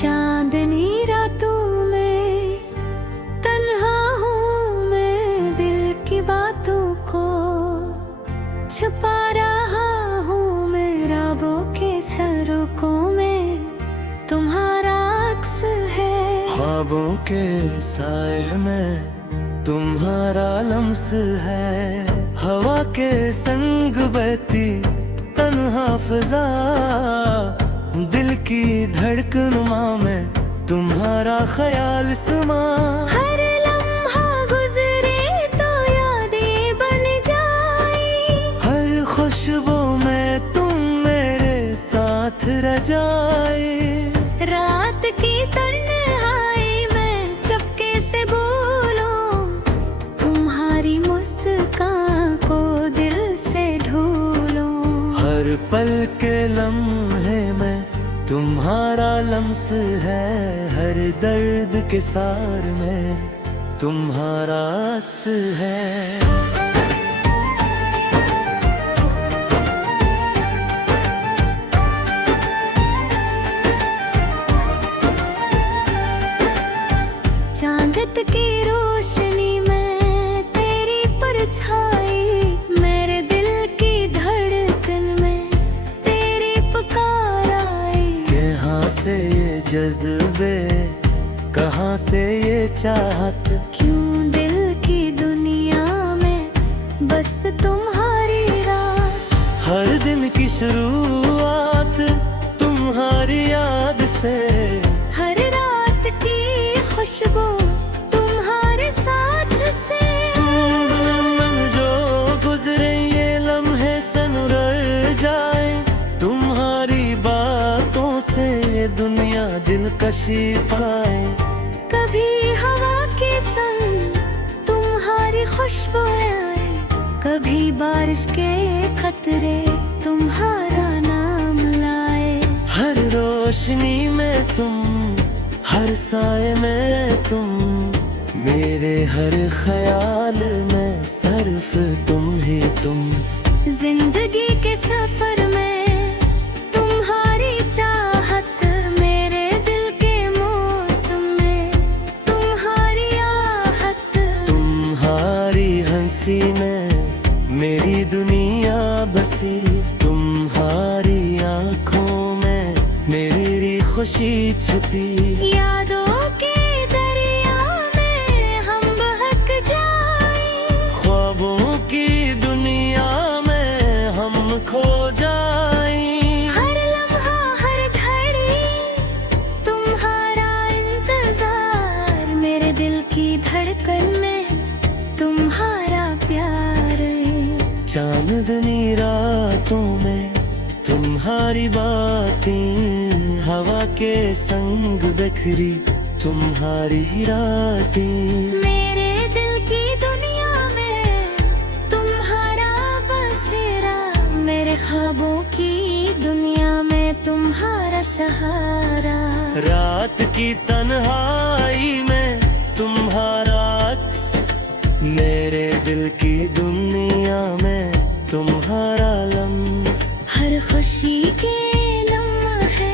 चांदनी रातों में तन्हा हूँ मैं, दिल की बातों को छुपा रहा हूँ मैं। रातों के झरोकों में तुम्हारा अक्स है, ख्वाबों के साए में तुम्हारा लम्स है। हवा के संग बहती तन्हा फिजा, दिल की धड़कनों में तुम्हारा ख्याल समा। हर लम्हा गुजरे तो यादें बन जाए, हर खुशबू में तुम मेरे साथ रह जाए। रात की तन्हाई में चुपके से बोलूं, तुम्हारी मुस्कान को दिल से ढूंढूं। हर पल के लम्हे में तुम्हारा लम्स है, हर दर्द के सार में तुम्हारा अक्स है। चांदत की रोशनी में तेरी परछाई, मेरे दिल की धड़कन में तेरी पुकार आई। कहाँ से ये जज्बे, कहाँ से ये चाहत, क्यों दिल की दुनिया में बस तुम्हारी रात। हर दिन की शुरुआत तुम्हारी याद से, हर रात की खुशबू तुम्हारे साथ से। तुम जो गुजरे ये लम्हे सनवर जाए, तुम्हारी बातों से ये दुनिया दिलकशी पाए। कभी हवा के संग तुम्हारी खुशबू आए, कभी बारिश के कतरे तुम्हारा नाम लाए। हर रोशनी में तुम, हर साए में तुम, मेरे हर ख्याल में सिर्फ तुम ही तुम। जिंदगी के सफर में तुम्हारी चाहत, मेरे दिल के मौसम में तुम्हारी आहट। तुम्हारी हंसी में मेरी दुनिया बसी, तुम्हारी आँखों में मेरी खुशी छिपी। यादों के दरिया में हम बहक जाए, ख्वाबों की दुनिया में हम खो जाएं। हर लम्हा हर घड़ी तुम्हारा इंतजार, मेरे दिल की धड़कन में तुम्हारा प्यार। चांदनी रातों में तुम्हारी बातें, हवा के संग बिखरी तुम्हारी रातें। मेरे दिल की दुनिया में तुम्हारा बसेरा, मेरे ख्वाबों की दुनिया में तुम्हारा सहारा। रात की तन्हाई में तुम्हारा अक्स, मेरे दिल की दुनिया में तुम्हारा लम्स। हर खुशी के लम्हे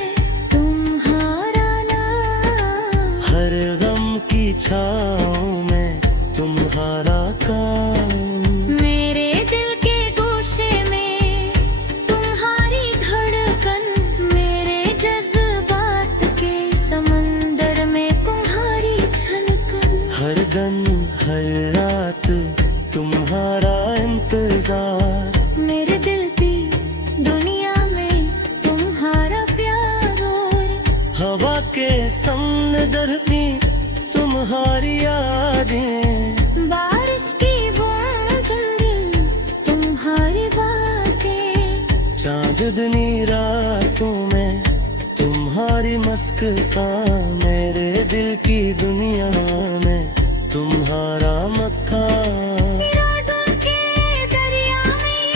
तुम्हारा नाम, हर गम की छाँव में तुम्हारा काम। मेरे दिल के गोशे में तुम्हारी धड़कन, मेरे जज्बात के समंदर में तुम्हारी छलकन। हर दिन हर रात तुम्हारा इंतजार, मेरे दिल की दुनिया में तुम्हारा प्यार। हवा के समंदर में तुम्हारी यादें, बारिश की बूंदें तुम्हारी बातें। चांदनी रातों में तुम्हारी मुस्कान, मेरे दिल की दुनिया में तुम्हारा मकान। रातों के दरिया में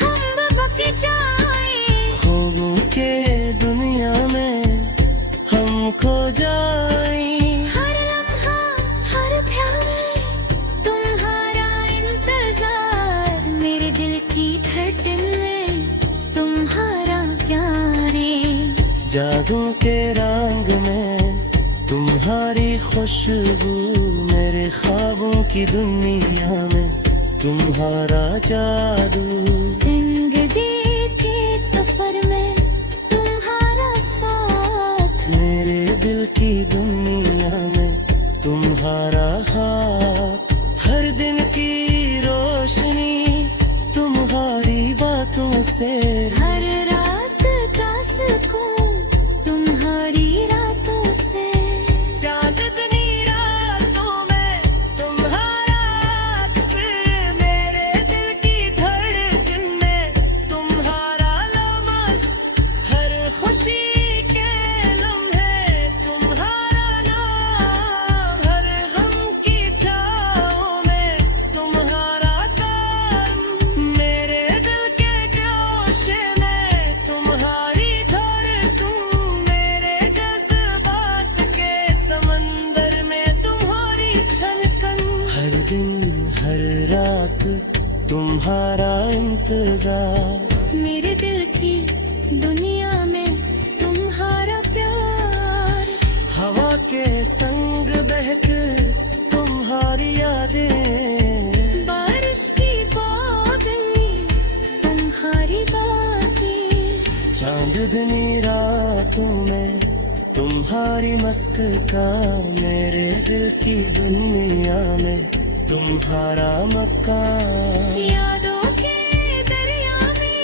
हम बहक जाए, ख्वाबों के दुनिया में हम खो जाएं। हर लम्हा हर प्यार में तुम्हारा इंतजार, मेरे दिल की धड़कन में तुम्हारा प्यार। जादू के रंग में तुम्हारी खुशबू, मेरे ख्वाबों की दुनिया में तुम्हारा जादू। संग दे के सफर में तुम्हारा साथ, मेरे दिल की दुनिया में तुम्हारा हाथ। हर दिन की रोशनी तुम्हारी बातों से, हर रात का सुकून तुम्हारी रातों से। चांदनी रातों में तुम्हारा अक्स, मेरे दिल की धड़कन में तुम्हारा लम्स। हर खुशी के लम्हे तुम्हारा नाम, हर गम की छाँव में तुम्हारा काम। मेरे दिल के जोश में तुम्हारी धड़कन, मेरे जज्बात के समंदर में तुम्हारी छलकन। हर दिन हर रात तुम्हारा इंतजार, मेरे दिल की दुनिया में तुम्हारा प्यार। हवा के संग बहक तुम्हारी यादें, बारिश की बौछारें तुम्हारी बातें। चांदनी रातों में तुम्हारी मुस्कान, मेरे दिल की दुनिया में तुम्हारा मकान। यादों के दरिया में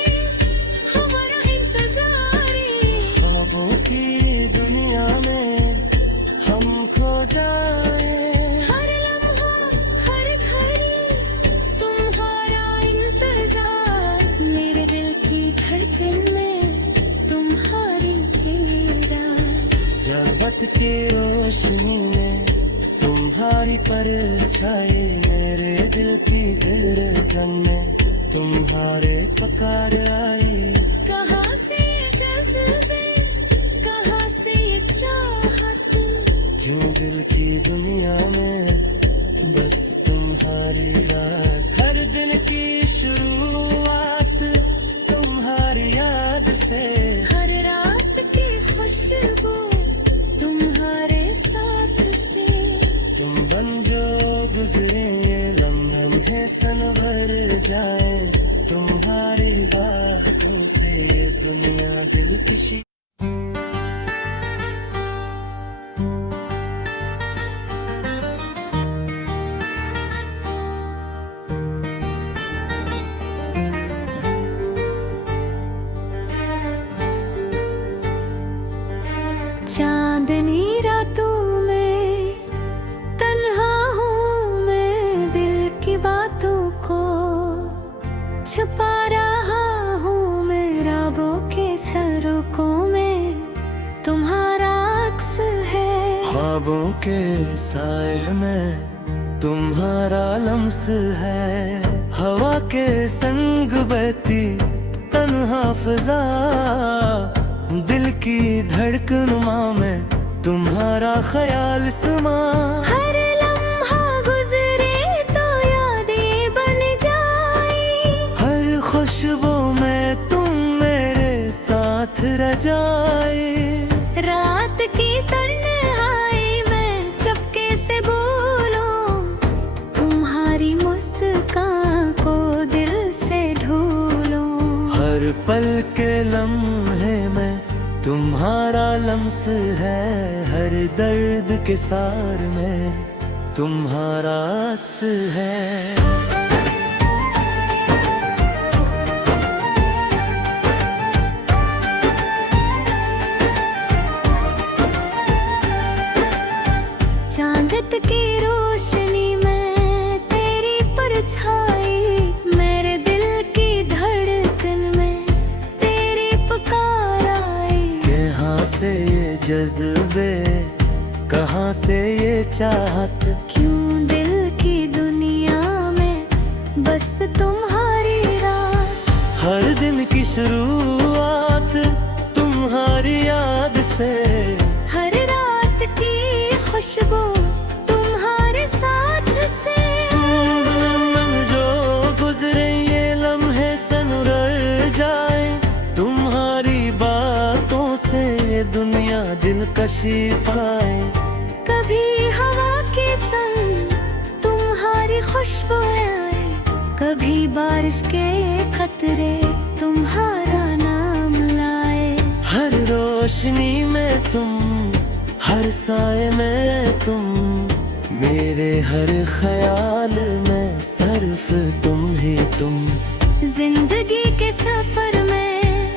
हमारा इंतजार है, ख्वाबों की दुनिया में हम खो जाए। हर लम्हा हर घड़ी तुम्हारा इंतजार। मेरे दिल की धड़कन में तुम्हारी तेरा। जज्बात की रोशनी में तुम्हारी परछाई, मेरे दिल की धड़कन में तुम्हारे पुकार आई। कहाँ से जज्बे, कहाँ से ये चाहत, क्यों दिल की दुनिया में बस तुम्हारी रात। हर दिन की शुरुआत तुम्हारी याद से, हर रात की खुशबू तुम्हारे साथ से। तुम बन जो गुजरे ये लम्हे सनवर जाए, तुम्हारी बातों से ये दुनिया दिल किसी। चांदनी रातों में तन्हा हूँ मैं, दिल की बातों को छुपा रहा हूँ मैं। रातों के झरोखों में तुम्हारा अक्स है, ख्वाबों के साए में तुम्हारा लम्स है। हवा के संग बहती तन्हा फिजा, दिल की धड़कन में तुम्हारा ख्याल समा। हर लम्हा गुजरे तो यादें बन जाए, हर खुशबू में तुम मेरे साथ रह जाए। रात की तन्हाई में चुपके से बोलूं, तुम्हारी मुस्कान को दिल से ढूंढूं। हर पल के लम्हे में तुम्हारा लम्स है, हर दर्द के सार में तुम्हारा अक्स है। चांदत की रोशनी में तेरी परछाई, मेरे दिल की धड़कन में तेरी पुकार आई। कहाँ से ये जज्बे, कहाँ से ये चाहत, क्यों दिल की दुनिया में बस तुम्हारी रात। हर दिन की शुरुआत तुम्हारी याद से, हर रात की खुशबू तुम्हारे साथ से। तुम जो गुजरे ये लम्हे सनवर जाए, तुम्हारी बातों से दिलकशी पाए। कभी हवा के संग तुम्हारी खुशबू आए, कभी बारिश के कतरे तुम्हारा नाम लाए। हर रोशनी में तुम, हर साए में तुम, मेरे हर ख्याल में सिर्फ तुम ही तुम। जिंदगी के सफर में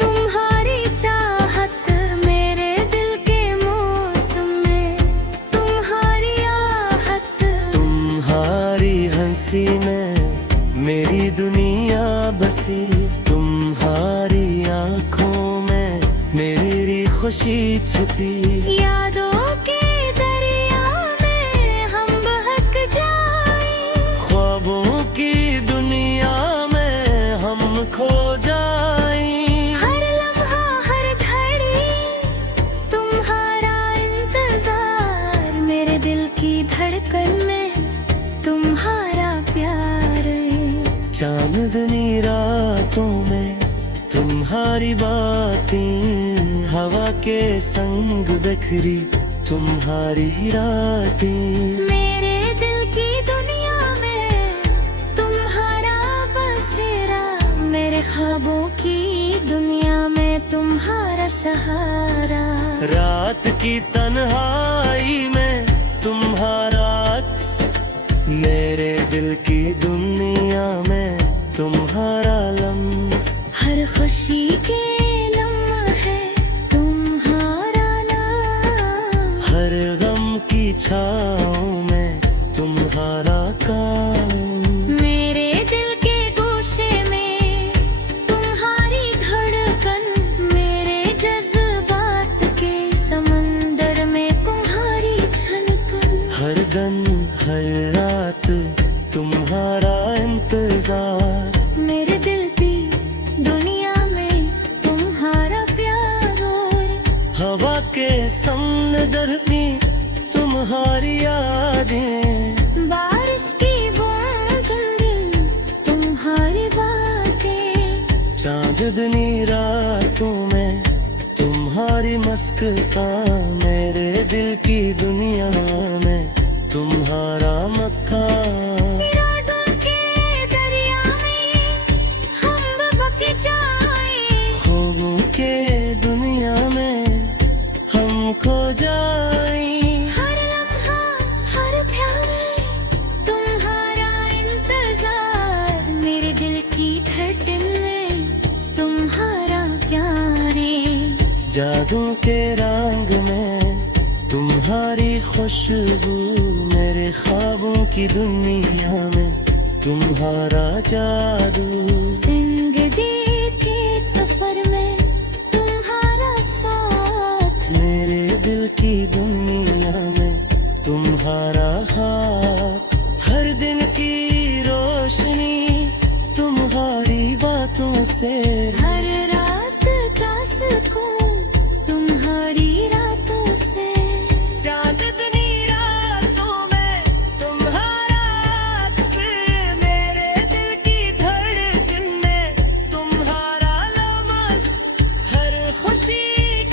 तुम्हारी चाहत, मेरे दिल के मौसम में तुम्हारी आहट। तुम्हारी हंसी में मेरी दुनिया बसी, तुम्हारी आँखों में मेरी खुशी छिपी। यादों के दरिया में हम बहक जाए, ख्वाबों की दुनिया में हम खो जाए। हर लम्हा हर घड़ी तुम्हारा इंतजार, मेरे दिल की धड़कन में तुम्हारा प्यार। चांदनी रातों में तुम्हारी बातें, हवा के संग बिखरी तुम्हारी रातें। मेरे दिल की दुनिया में तुम्हारा बसेरा, मेरे ख्वाबों की दुनिया में तुम्हारा सहारा। रात की तन्हाई में तुम्हारा अक्स, मेरे दिल की दुनिया में तुम्हारा लम्स। हर खुशी के लम्हे तुम्हारा नाम, हर गम की छाँव में तुम्हारा काम। मेरे दिल के गोशे में तुम्हारी धड़कन, मेरे जज्बात के समंदर में तुम्हारी छलकन। हर दिन हर रात तुम्हारा इंतजार, मेरे दिल की दुनिया में तुम्हारा प्यार। हवा के समंदर में तुम्हारी यादें, बारिश की बूंदें तुम्हारी बातें। चांदनी रातों में तुम्हारी मुस्कान, मेरे दिल की दुनिया में तुम्हारा मकान। यादों के दरिया में हम बहक जाए, ख्वाबों के दुनिया में हम खो जाए। हर लम्हा हर प्यार में तुम्हारा इंतजार, मेरे दिल की धड़कन में तुम्हारा प्यार। जादू के रंग में तुम्हारी खुशबू, मेरे ख्वाबों की दुनिया में तुम्हारा जादू। जिंदगी के सफर में तुम्हारा साथ, मेरे दिल की दुनिया में तुम्हारा हाथ। हर दिन की रोशनी तुम्हारी बातों से, हर रात का सुकून तुम्हारी रातों से। चांदनी रातों में तुम्हारा अक्स, मेरे दिल की धड़कन में तुम्हारा लम्स। हर खुशी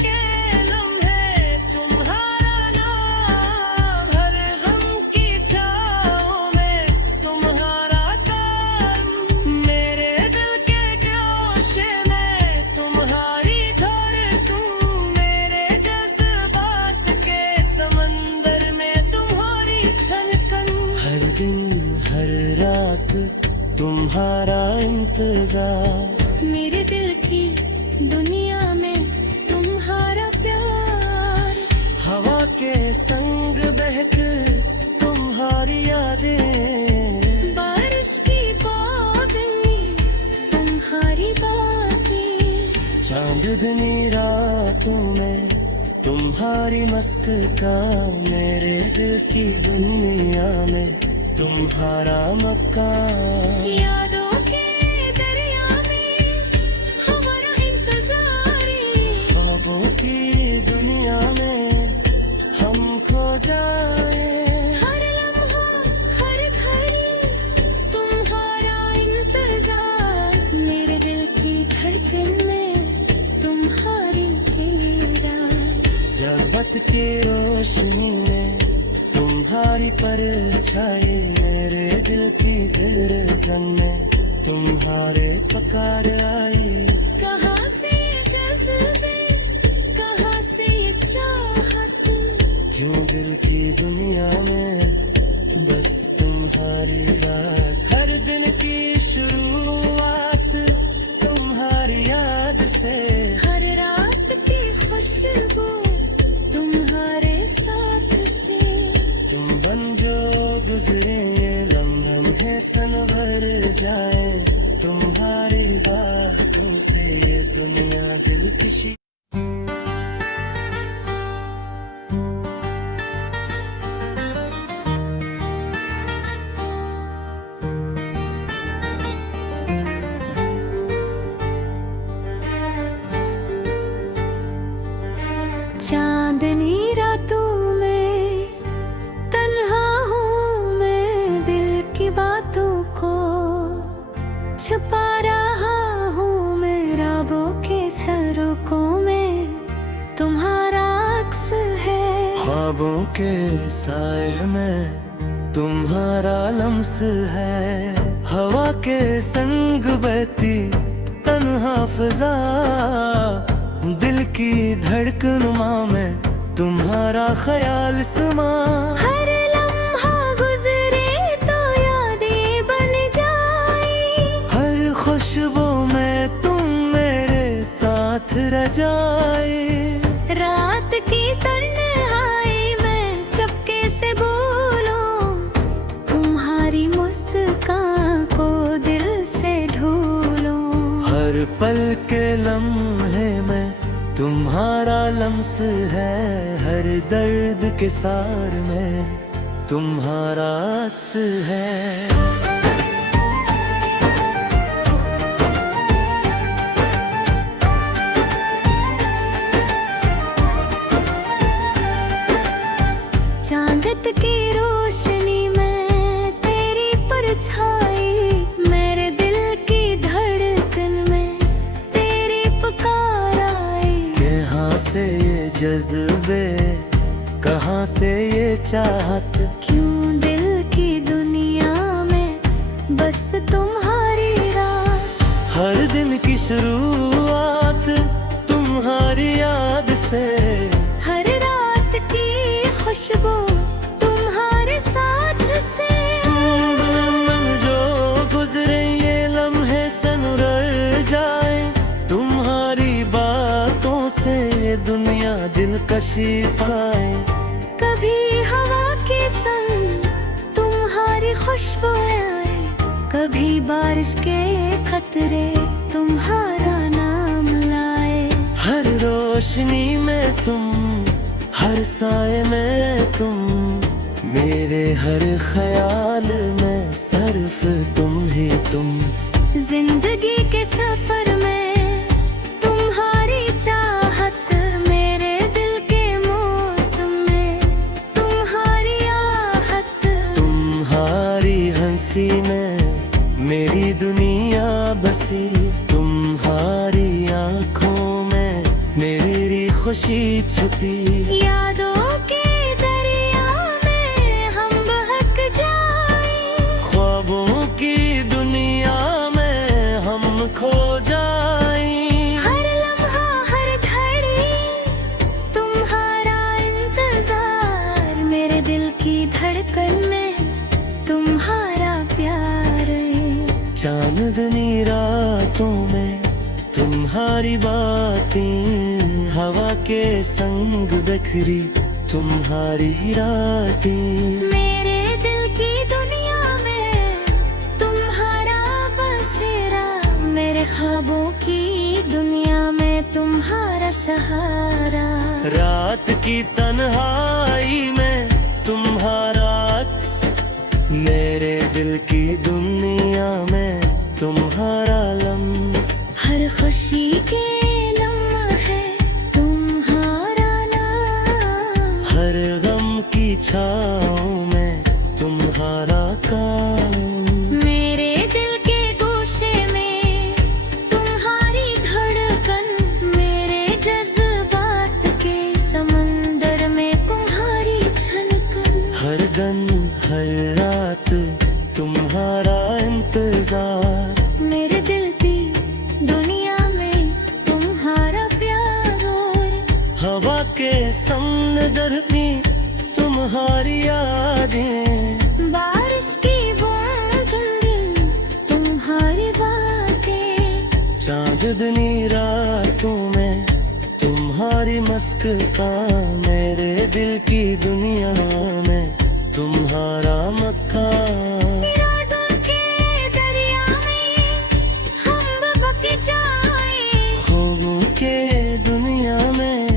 के लम्हे तुम्हारा नाम, हर गम की छाँव में तुम्हारा काम। मेरे दिल के गोशे में तुम्हारी धड़कन, मेरे जज्बात के समंदर में तुम्हारी छलकन। हर दिन हर रात तुम्हारा इंतजार, मेरे दिल की दुनिया में तुम्हारा प्यार। हवा के संग बहक तुम्हारी यादें, बारिश की बूंदें तुम्हारी बातें। चांदनी रातों में तुम्हारी मुस्कान, मेरे दिल की दुनिया में तुम्हारा मकान। यादों के दरिया में हमारा इंतजार, ख्वाबों की दुनिया में हम खो जाए। हर लम्हा हर घड़ी तुम्हारा इंतजार, मेरे दिल की धड़कन में तुम्हारी तेरा। की रोशनी में तुम्हारी परछाई, मेरे दिल की धड़कन में तुम्हारे पुकार आई। कहाँ से ये जज्बे, कहाँ से ये चाहत, क्यों दिल की दुनिया में बस तुम्हारी रात। हर दिन की शुरुआत तुम्हारी याद से, हर रात की खुशबू तुम्हारे साथ से। तुम बन जो गुजरे ये लम्हे सनवर जाए, तुम्हारी बातों से ये दुनिया दिलकशी। चांदनी रातों में तन्हा हूँ मैं, दिल की बातों को छुपा रहा हूँ मैं। रातों के झरोकों में तुम्हारा अक्स है, ख्वाबों के साए में तुम्हारा लम्स है। हवा के संग बहती तन्हा फिजा, दिल की धड़कनुमा में तुम्हारा ख्याल समा। हर लम्हा गुजरे तो यादें बन जाए, हर खुशबू में तुम मेरे साथ रह जाए। रात की तन्हाई में चुपके से बोलूं, तुम्हारी मुस्कान को दिल से ढूंढूं। हर पल के लम्हे में तुम्हारा लम्स है, हर दर्द के सार में तुम्हारा अक्स है। चांदत की रोशनी में तेरी परछाई, मेरे दिल की धड़कन में तेरी पुकार आई। कहाँ से ये जज्बे, कहाँ से ये चाहत, क्यों दिल की दुनिया में बस तुम्हारी रात। हर दिन की शुरुआत तुम्हारी याद से, हर रात की खुशबू तुम्हारे साथ से। तुम जो गुजरे ये लम्हे सनवर जाए, तुम्हारी बातों से ये दुनिया दिलकशी पाए। कभी हवा के संग तुम्हारी खुशबू आए, कभी बारिश के कतरे तुम्हारा नाम लाए। हर रोशनी में तुम, हर साए में तुम, मेरे हर ख्याल में सिर्फ तुम ही तुम। जिंदगी के सफर में तुम्हारी चाहत, मेरे दिल के मौसम में तुम्हारी आहत। तुम्हारी हंसी में मेरी दुनिया बसी, तुम्हारी आँखों में मेरी खुशी छुपी। यादों के दरिया में हम बहक जाए, ख्वाबों की दुनिया में हम खो जाए। हर लम्हा हर घड़ी तुम्हारा इंतजार, मेरे दिल की धड़कन में तुम्हारा प्यार। चांदनी रातों में तुम्हारी बातें, हवा के संग बिखरी तुम्हारी रातें। मेरे दिल की दुनिया में तुम्हारा बसेरा, मेरे ख्वाबों की दुनिया में तुम्हारा सहारा। रात की तन्हाई में तुम्हारा अक्स, मेरे दिल की दुनिया में तुम्हारा लम्स। हर खुशी के लम्हे तुम्हारा नाम, हर गम की छाँव में तुम्हारा काम। मेरे दिल के गोशे में तुम्हारी धड़कन, मेरे जज्बात के समंदर के समंदर में तुम्हारी यादें, बारिश की बूंदें तुम्हारी बातें, चांदनी रातों में तुम्हारी मुस्कान, मेरे दिल की दुनिया में तुम्हारा मकान। इरादों के दरिया में हम बहक जाएं, ख्वाबों के दुनिया में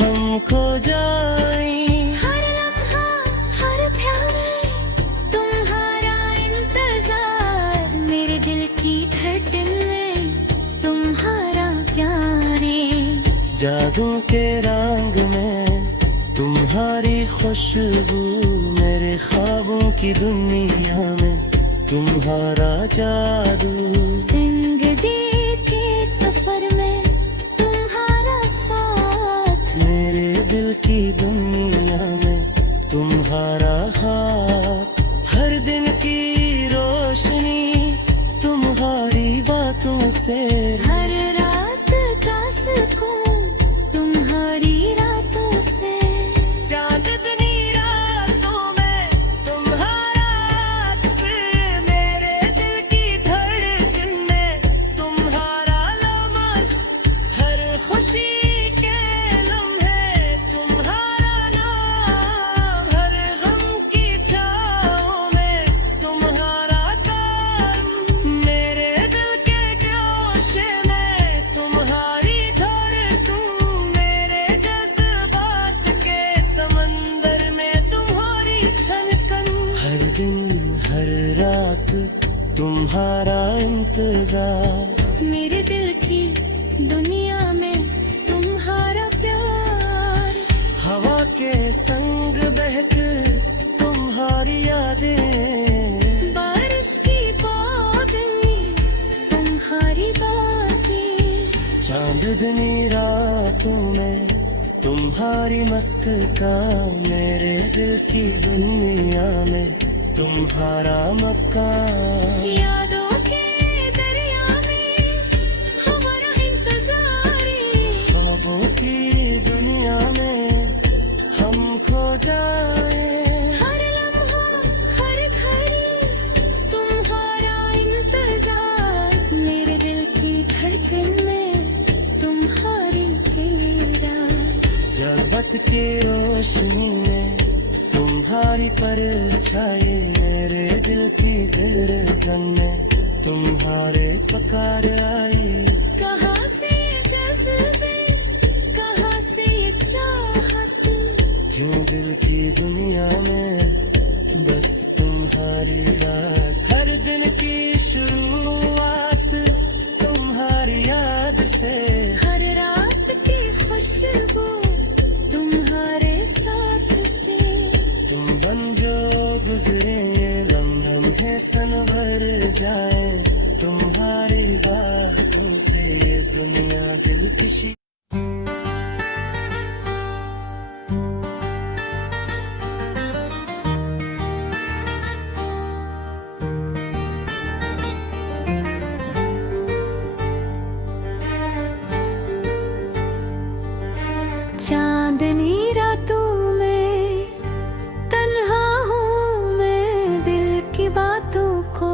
हम खो जाएं। हर लम्हा हर प्यार में तुम्हारा इंतजार, मेरे दिल की धड़कन में तुम्हारा प्यार है। जादू के रंग में तुम्हारी खुशबू, मेरे ख्वाबों की दुनिया में तुम्हारा जादू। जिंदगी के सफर में तुम्हारा साथ, मेरे दिल की दुनिया में तुम्हारा हाथ। हर दिन की रोशनी तुम्हारी बातों से, हर रात का सुकून तुम्हारी रातों से। चांदनी रातों में तुम्हारा अक्स, मेरे दिल की धड़कन में तुम्हारा लम्स। हर खुशी के लम्हे तुम्हारा नाम, हर गम की छाँव में तुम्हारा काम। मेरे दिल के जोश में तुम्हारी धड़कन, मेरे जज्बात के समंदर में तुम्हारी छलकन। हर दिन हर रात तुम्हारा इंतजार, मेरे दिल की दुनिया में तुम्हारा प्यार। हवा के संग बहक तुम्हारी यादें, बारिश की बूंदें तुम्हारी बातें, चांदनी रातों में तुम्हारी मुस्कान, मेरे दिल की दुनिया में तुम्हारा मकान। यादों के दरिया में हमारा इंतजार है। ख्वाबों की दुनिया में हम खो जाए। हर लम्हा हर घड़ी तुम्हारा इंतजार, मेरे दिल की धड़कन में तुम्हारी तेरा। जज्बात की रोशनी में तुम्हारी परछाई, मेरे दिल की धड़कन में तुम्हारे पुकार आई। कहाँ से जज्बे, कहाँ से ये चाहत, क्यों दिल की दुनिया में बस तुम्हारी रात। हर दिन की शुरुआत तुम्हारी याद से, हर रात की खुशबू तुम्हारे साथ से। तुम बन जो गुजरे ये लम्हे सनवर जाए, तुम्हारी बातों से ये दुनिया दिल की चांदनी रातों में तन्हा हूँ मैं, दिल की बातों को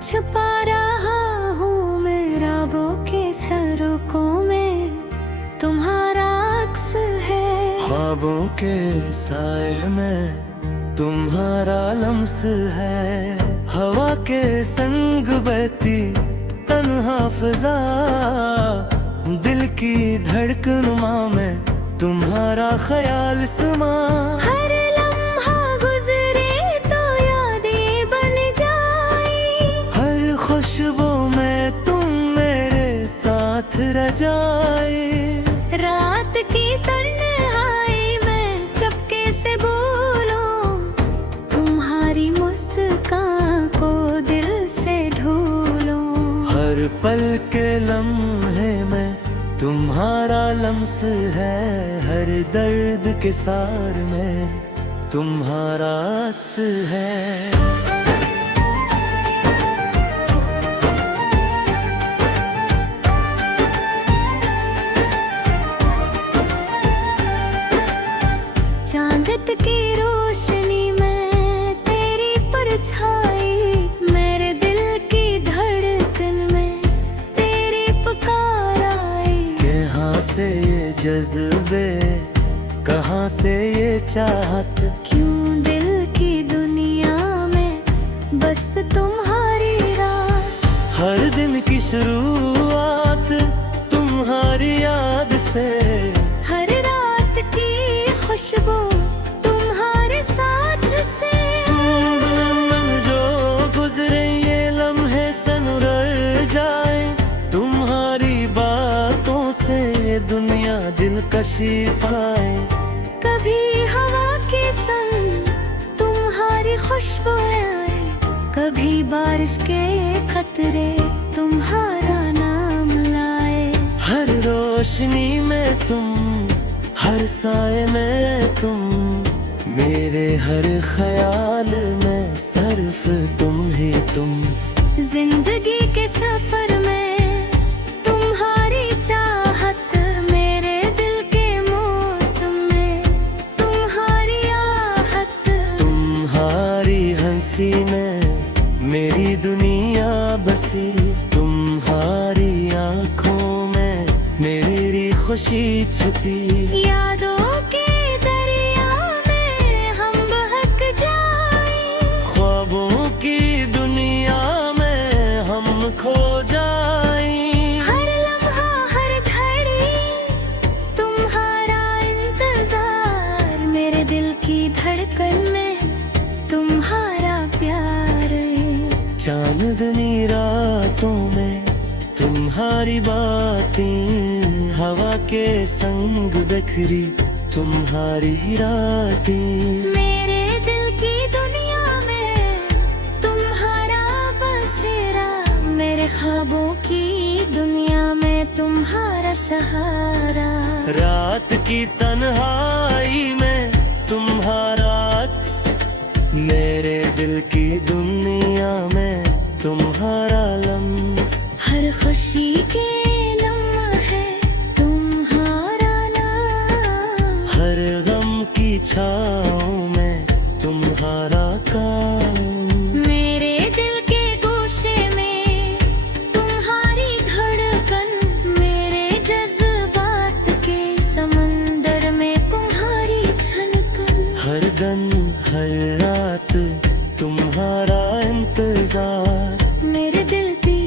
छुपा रहा हूँ मैं। रातों के झरोकों में तुम्हारा अक्स है, ख्वाबों के साए में तुम्हारा लम्स है। हवा के संग बहती तन्हा फिजा, दिल की धड़कन में तुम्हारा ख्याल समा। हर लम्हा गुजरे तो यादें बन जाए, हर खुशबू में तुम मेरे साथ रह जाए। रात की तन्हाई में चुपके से बोलूं, तुम्हारी मुस्कान को दिल से ढूंढूं। हर पल के लम्हे में तुम्हारा लम्स है, हर दर्द के सार में तुम्हारा अक्स है। चांदत की रोशनी में तेरी परछाई, मेरे दिल की धड़कन में तेरी पुकार आई। कहाँ से ये जज्बे, कहाँ से ये चाहत, क्यों दिल की दुनिया में बस तुम्हारी रात। हर दिन की शुरुआत तुम्हारी याद से, हर रात की खुशबू तुम्हारे साथ से। जो गुजरे ये लम्हे सनुर जाए, तुम्हारी बातों से दुनिया दिलकशी पाए। कभी हवा के संग तुम्हारी खुशबू आए, कभी बारिश के कतरे तुम्हारा नाम लाए। हर रोशनी में तुम, हर साए में तुम, मेरे हर ख्याल में सिर्फ तुम ही तुम। जिंदगी के सफर में तुम्हारी चाहत, मेरे दिल के मौसम में तुम्हारी आहट। तुम्हारी हंसी में मेरी दुनिया बसी, तुम्हारी आँखों में मेरी खुशी छुपी। यादों के दरिया में हम बहक जाए, ख्वाबों की दुनिया में हम खो जाए। हर लम्हा हर घड़ी तुम्हारा इंतजार, मेरे दिल की धड़कन में तुम्हारा प्यार। चांदनी रातों में तुम्हारी बातें, हवा के संग बिखरी तुम्हारी रातें। मेरे दिल की दुनिया में तुम्हारा बसेरा, मेरे ख्वाबों की दुनिया में तुम्हारा सहारा। रात की तन्हाई में तुम्हारा अक्स, मेरे दिल की दुनिया में तुम्हारा लम्स। हर खुशी के लम्हे तुम्हारा नाम, हर गम की छाँव में तुम्हारा काम। मेरे दिल के गोशे में तुम्हारी धड़कन, मेरे जज्बात के समंदर में तुम्हारी छलकन। हर दिन हर रात तुम्हारा इंतजार, मेरे दिल की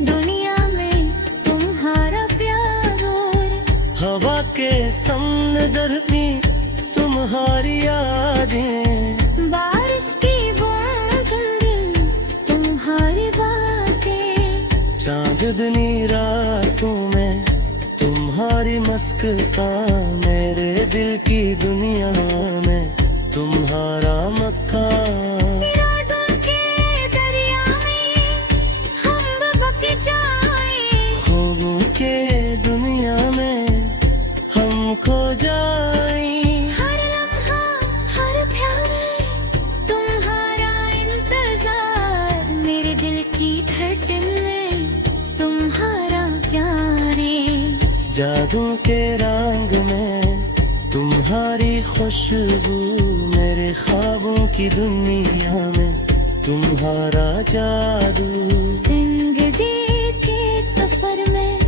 दुनिया में तुम्हारा प्यार। हवा के समंदर में तुम्हारी यादें, बारिश की बूंदें तुम्हारी बातें। चांदनी रातों में तुम्हारी मस्कता, मेरे दिल की दुनिया में तुम्हारा मकान। यादों के दरिया में हम बहक जाए, ख्वाबों के दुनिया में हम खो जाए। हर लम्हा हर प्यार में तुम्हारा इंतजार, मेरे दिल की धड़कन में तुम्हारा प्यारे। जादू के रंग में तुम्हारी खुशबू, मेरे ख्वाबों की दुनिया में तुम्हारा जादू। जिंदगी के सफर में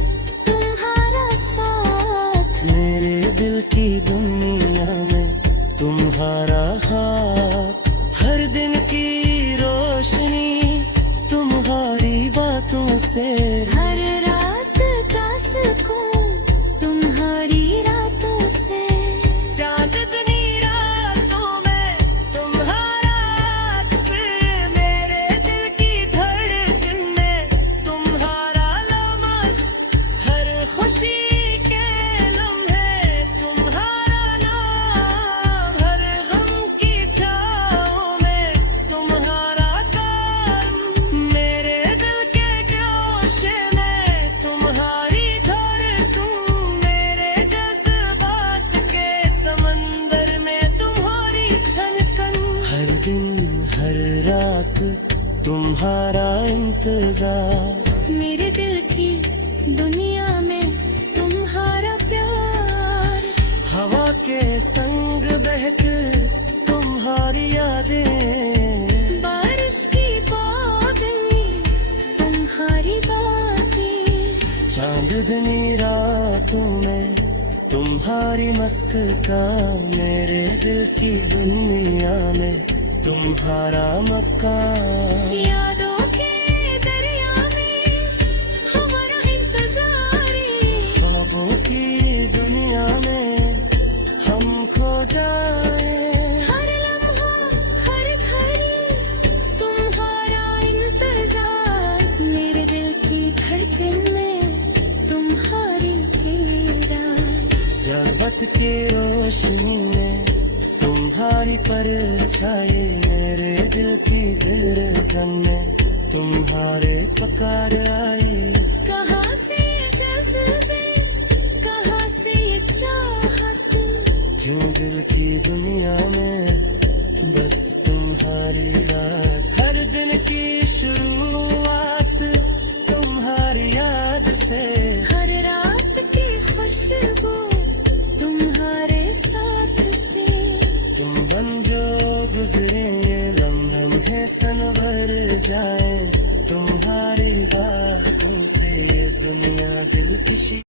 तुम्हारा साथ, मेरे दिल की दुनिया में तुम्हारा हाथ। हर दिन की रोशनी तुम्हारी बातों से, हर रात का सुकून तुम्हारी रातों से। चांदनी रातों में तुम्हारा अक्स, मेरे दिल की धड़कन में तुम्हारा लम्स। हर खुशी के लम्हे तुम्हारा नाम, हर गम की छाँव में तुम्हारा काम। मेरे दिल के गोशे में तुम्हारी धड़कन, मेरे जज्बात के समंदर में तुम्हारी छलकन। हर दिन हर रात तुम्हारा इंतजार, मेरे दिल की दुनिया में तुम्हारा प्यार। हवा के संग बह महक तुम्हारी यादें, बारिश की बादल तुम्हारी बातें, चांदनी रातों में तुम्हारी मस्कता, मेरे दिल की दुनिया में तुम्हारा मकान। यादों के दरिया में हमारा इंतजार है, ख्वाबों की दुनिया में हम खो जाए। हर लम्हा हर घड़ी तुम्हारा इंतजार, मेरे दिल की धड़कन में तुम्हारी तेरा। जज्बत की रोशनी में तुम्हारी परछाई, मेरे दिल की धड़कन में तुम्हारे पुकार आई। कहाँ से जज्बे, कहाँ से ये चाहत, क्यों दिल की दुनिया में बस तुम्हारी रात। हर दिन की शुरुआत तुम्हारी याद से, हर रात की खुशबू तुम्हारे साथ से। तुम बन जो गुजरे ये लम्हे सनवर जाए, तुम्हारी बातों से ये दुनिया दिल की